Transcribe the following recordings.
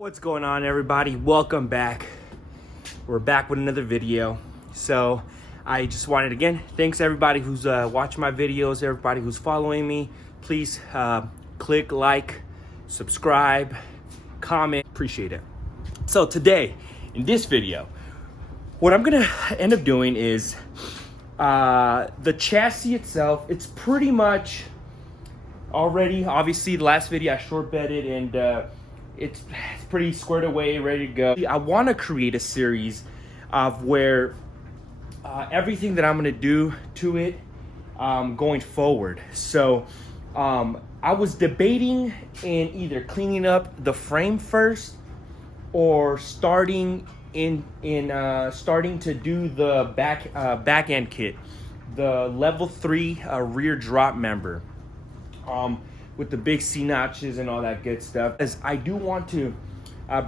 What's going on, everybody? Welcome back. We're back with another video. So I just wanted, again, thanks everybody who's watching my videos, everybody who's following me. Please click like, subscribe, comment, appreciate it. So today in this video, what I'm gonna end up doing is the chassis itself. It's pretty much already, obviously the last video I short bedded and it's pretty squared away, ready to go. I want to create a series of where everything that I'm going to do to it going forward. So I was debating in either cleaning up the frame first or starting to do the back end kit, the level 3 rear drop member. With the big C notches and all that good stuff, as I do want to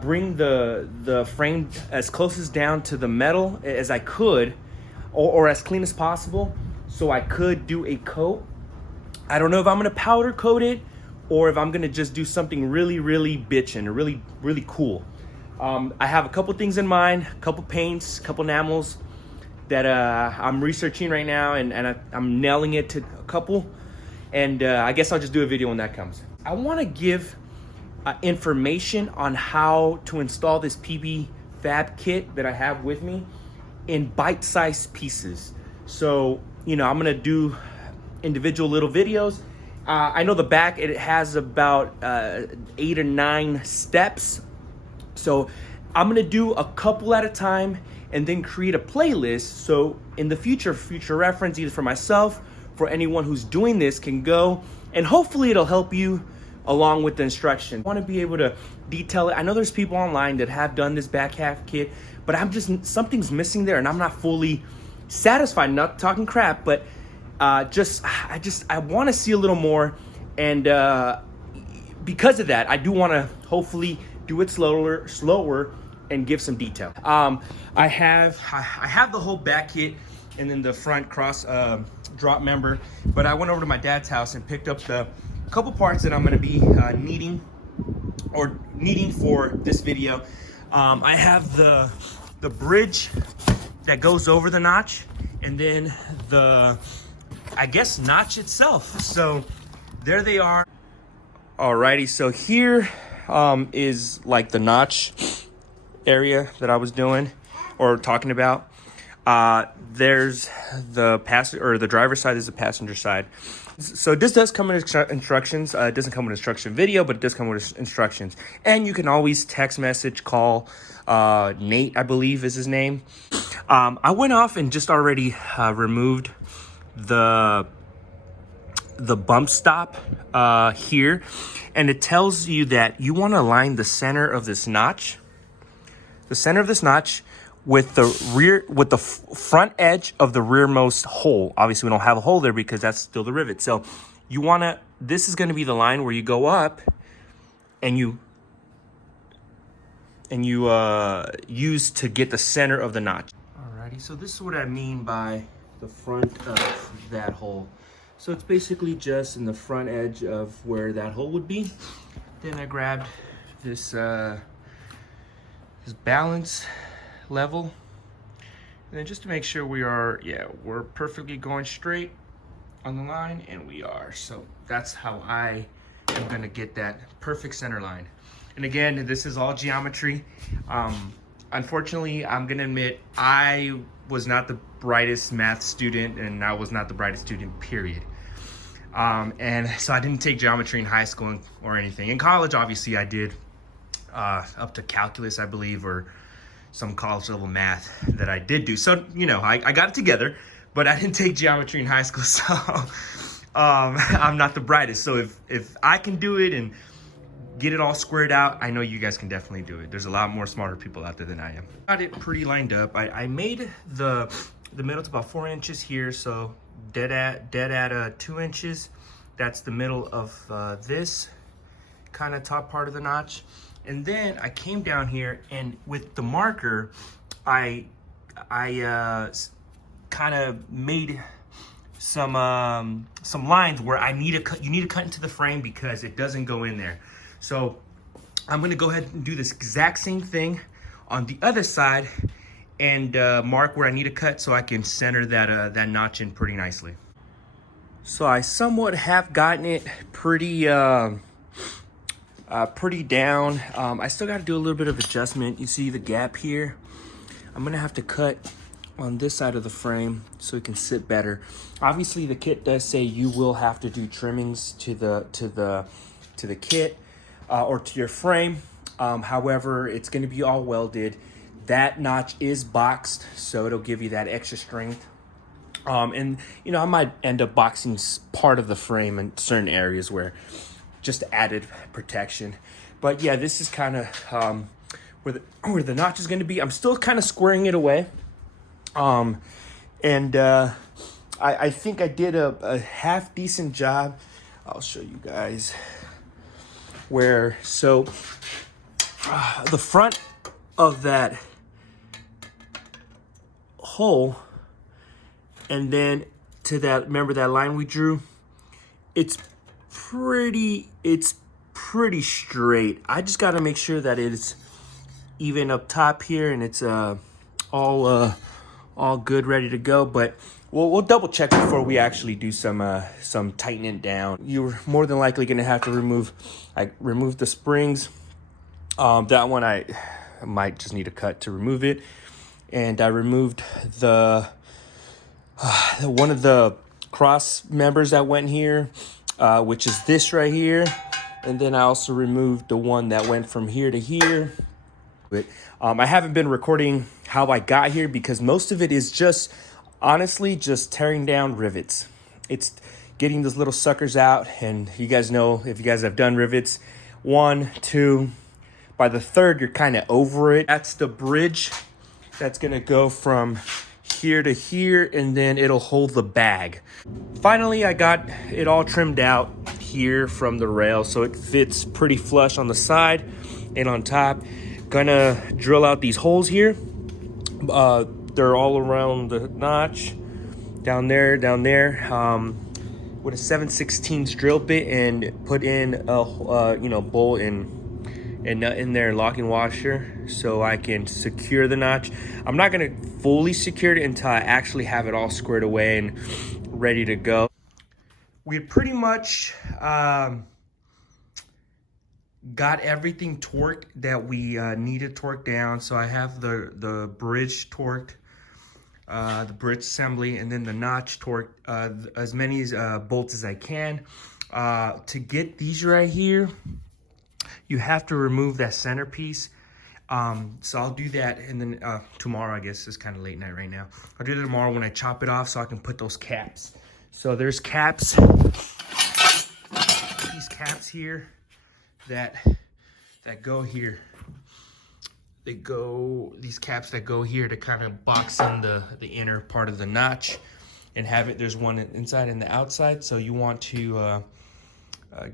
bring the frame as close as down to the metal as I could, or as clean as possible, so I could do a coat. I don't know if I'm gonna powder coat it or if I'm gonna just do something really bitchin' or really cool. I have a couple things in mind, a couple paints, a couple enamels that I'm researching right now, and I'm nailing it to a couple. And I guess I'll just do a video when that comes. I want to give information on how to install this PB FAB kit that I have with me in bite-sized pieces. So, you know, I'm going to do individual little videos. I know the back, it has about 8 or 9 steps. So I'm going to do a couple at a time and then create a playlist. So in the future reference, either for myself, for anyone who's doing this, can go, and hopefully it'll help you along with the instruction. I want to be able to detail it. I know there's people online that have done this back half kit, but something's missing there and I'm not fully satisfied. Not talking crap, but I want to see a little more, and because of that, I do want to hopefully do it slower and give some detail. I have the whole back kit and then the front cross drop member, but I went over to my dad's house and picked up the couple parts that I'm going to be needing for this video. I have the bridge that goes over the notch, and then the, I guess, notch itself. So there they are. Alrighty, so here is like the notch area that I was doing or talking about. There's the the driver's side, is the passenger side. So this does come with instructions. It doesn't come with instruction video, but it does come with instructions. And you can always text message, call Nate, I believe is his name. I went off and just already removed the bump stop here, and it tells you that you want to align the center of this notch. The center of this notch with the front edge of the rearmost hole. Obviously we don't have a hole there because that's still the rivet. So you want to, this is going to be the line where you go up and you use to get the center of the notch. Alrighty, so this is what I mean by the front of that hole. So it's basically just in the front edge of where that hole would be. Then I grabbed this balance level, and then just to make sure we're perfectly going straight on the line, and we are. So that's how I am going to get that perfect center line. And again, this is all geometry. Unfortunately, I'm going to admit I was not the brightest math student, and I was not the brightest student, period. And so I didn't take geometry in high school or anything. In college, obviously I did up to calculus, I believe, or some college level math that I did do. So, you know, I got it together, but I didn't take geometry in high school. So I'm not the brightest. So if I can do it and get it all squared out, I know you guys can definitely do it. There's a lot more smarter people out there than I am. Got it pretty lined up. I made the middle to about 4 inches here. So dead at 2 inches. That's the middle of this kind of top part of the notch. And then I came down here, and with the marker, I kind of made some lines where you need to cut into the frame because it doesn't go in there. So I'm gonna go ahead and do this exact same thing on the other side and mark where I need to cut so I can center that notch in pretty nicely. So I somewhat have gotten it pretty pretty down. I still got to do a little bit of adjustment. You see the gap here? I'm gonna have to cut on this side of the frame so it can sit better. Obviously the kit does say you will have to do trimmings to the kit or to your frame. However, it's going to be all welded. That notch is boxed, so it'll give you that extra strength. And you know, I might end up boxing part of the frame in certain areas where just added protection. But yeah, this is kind of where the notch is going to be. I'm still kind of squaring it away. I think I did a half decent job. I'll show you guys where, so the front of that hole and then to that, remember that line we drew? It's pretty straight. I just got to make sure that it's even up top here and it's all good, ready to go. But we'll double check before we actually do some tightening down. You're more than likely going to have to remove the springs. That one I might just need a cut to remove it. And I removed the one of the cross members that went here, which is this right here. And then I also removed the one that went from here to here. But I haven't been recording how I got here because most of it is just, honestly, just tearing down rivets. It's getting those little suckers out, and you guys know, if you guys have done rivets, 1, 2, by the third, you're kind of over it. That's the bridge that's gonna go from here to here, and then it'll hold the bag. Finally, I got it all trimmed out here from the rail, so it fits pretty flush on the side and on top. Gonna drill out these holes here. They're all around the notch, down there, with a 7/16 drill bit, and put in a bolt and nut in there, locking washer, so I can secure the notch. I'm not gonna fully secure it until I actually have it all squared away and ready to go. We pretty much got everything torqued that we needed torqued down. So I have the bridge torqued, the bridge assembly, and then the notch torqued, as many bolts as I can. To get these right here, you have to remove that centerpiece. So I'll do that, and then tomorrow, I guess it's kind of late night right now. I'll do that tomorrow when I chop it off so I can put those caps. So there's caps, these caps here that go here. These caps that go here to kind of box in the inner part of the notch and have it. There's one inside and the outside, so you want to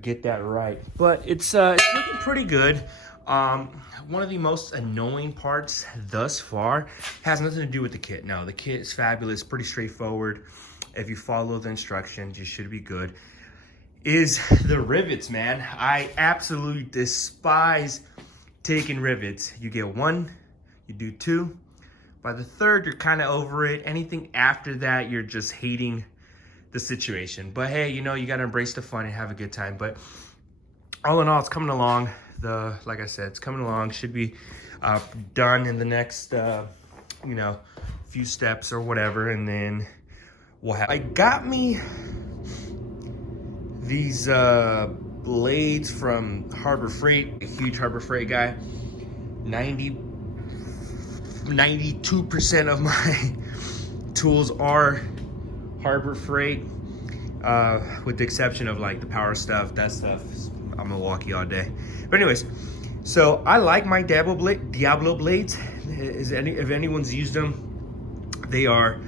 get that right. But it's looking pretty good. One of the most annoying parts thus far has nothing to do with the kit. No, the kit is fabulous, pretty straightforward. If you follow the instructions, you should be good. Is the rivets, man. I absolutely despise taking rivets. You get one, you do two. By the third, you're kind of over it. Anything after that, you're just hating the situation. But hey, you know, you got to embrace the fun and have a good time. But all in all, it's coming along. Like I said, it's coming along. Should be done in the next, few steps or whatever, and then we'll have. I got me these blades from Harbor Freight. A huge Harbor Freight guy. 92% of my tools are Harbor Freight, with the exception of like the power stuff. That stuff, I'm Milwaukee all day. But anyways, so I like my Diablo blades. If anyone's used them, they are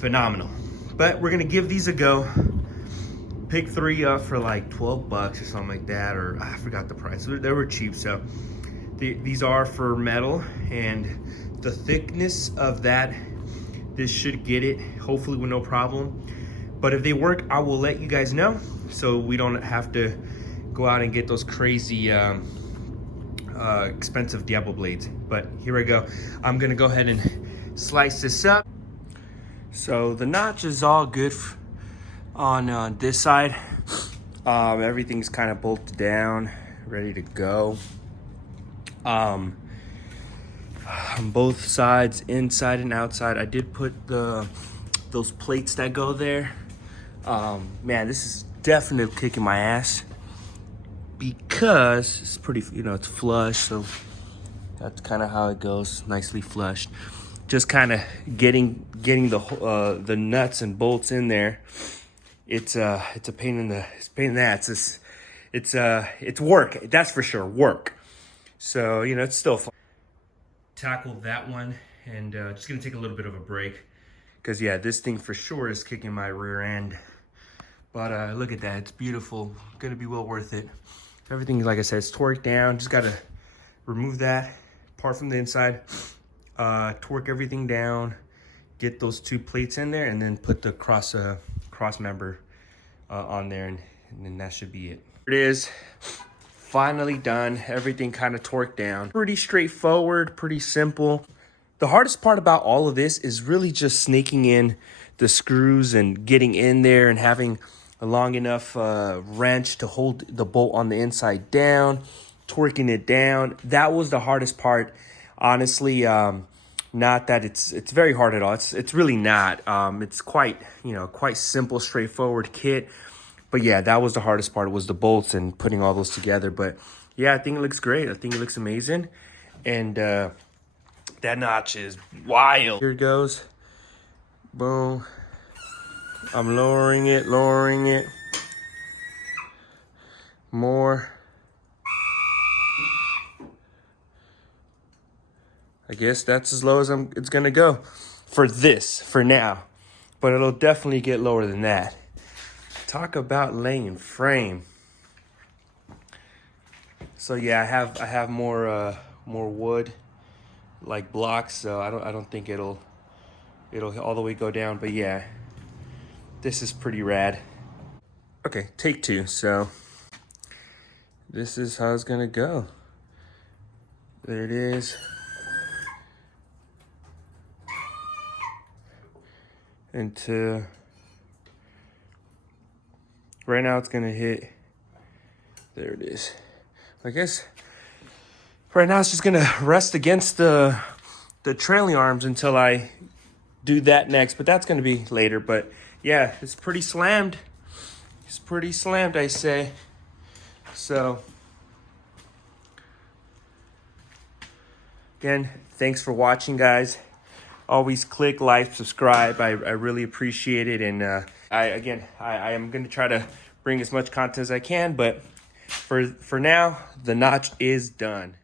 phenomenal. But we're gonna give these a go. Pick 3 up for like 12 bucks or something like that, or I forgot the price. They were cheap. So these are for metal, and the thickness of that, this should get it hopefully with no problem. But if they work, I will let you guys know, so we don't have to go out and get those crazy expensive Diablo blades. But here I go. I'm gonna go ahead and slice this up. So the notch is all good on this side. Everything's kind of bolted down, ready to go. On both sides, inside and outside, I did put those plates that go there. Man, this is definitely kicking my ass because it's pretty, you know, it's flush, so that's kind of how it goes, nicely flushed. Just kind of getting the nuts and bolts in there. It's a pain in the ass. It's work, that's for sure, work. So, you know, it's still fun. Tackle that one, and just gonna take a little bit of a break because yeah, this thing for sure is kicking my rear end. But look at that, it's beautiful, gonna be well worth it. Everything, like I said, is torqued down. Just gotta remove that part from the inside, torque everything down, get those two plates in there, and then put the cross member on there, and then that should be it. Here it is, finally done. Everything kind of torqued down. Pretty straightforward, pretty simple. The hardest part about all of this is really just snaking in the screws and getting in there and having a long enough wrench to hold the bolt on the inside down, torquing it down. That was the hardest part, honestly. Not that it's very hard at all. It's really not. It's quite, you know, quite simple, straightforward kit. But yeah, that was the hardest part, was the bolts and putting all those together. But yeah, I think it looks great. I think it looks amazing. And that notch is wild. Here it goes. Boom. I'm lowering it. More. I guess that's as low as it's gonna go for now. But it'll definitely get lower than that. Talk about laying frame. So yeah, I have more wood, like blocks, so I don't think it'll all the way go down, but yeah, this is pretty rad. Okay, take two. So this is how it's gonna go. There it is. And right now it's gonna hit, there it is. I guess right now it's just gonna rest against the trailing arms until I do that next, but that's gonna be later. But yeah, it's pretty slammed. It's pretty slammed, I say. So again, thanks for watching, guys. Always click, like, subscribe. I really appreciate it. And I am going to try to bring as much content as I can. But for now, the notch is done.